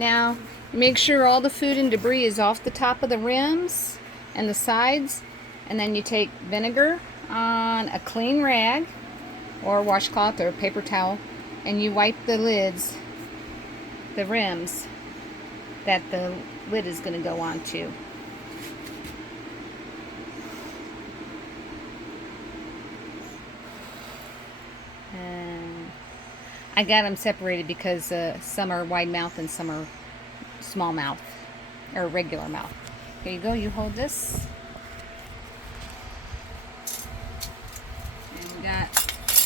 now. Make sure all the food and debris is off the top of the rims and the sides, and then you take vinegar on a clean rag or washcloth or paper towel, and you wipe the lids, the rims that the lid is going to go onto. And I got them separated because some are wide mouth and some are small mouth or regular mouth. Here you go, you hold this. And we got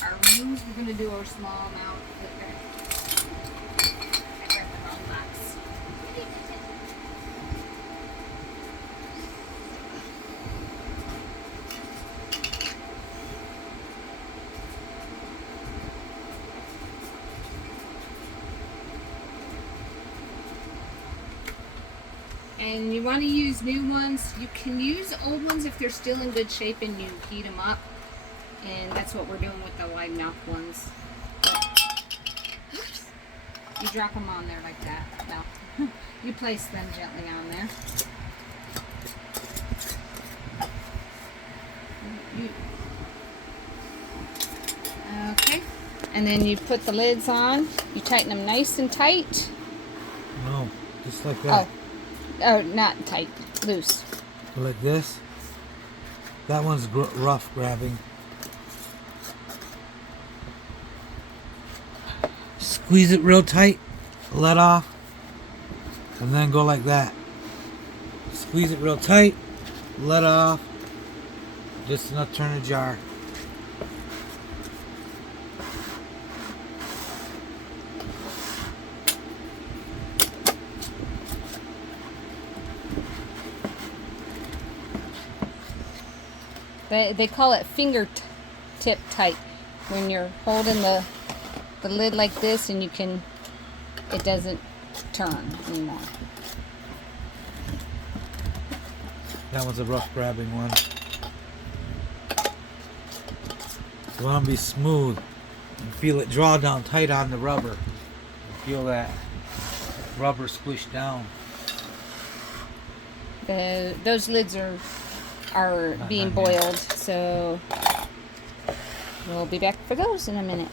our rings. We're going to do our small mouth. I grabbed the wrong box. And you want to use new ones. You can use old ones if they're still in good shape and you heat them up. And that's what we're doing with the wide mouth ones. Oops. You drop them on there like that. No. You place them gently on there. Okay. And then you put the lids on. You tighten them nice and tight. No, just like that. Oh, not tight, loose. Like this. That one's rough grabbing. Squeeze it real tight, let off, and then go like that. Squeeze it real tight, let off, just enough to turn the jar. They call it fingertip tight when you're holding the lid like this, and it doesn't turn anymore. That one's a rough grabbing one. You want to be smooth and feel it draw down tight on the rubber. Feel that rubber squish down. Those lids are being boiled, so we'll be back for those in a minute.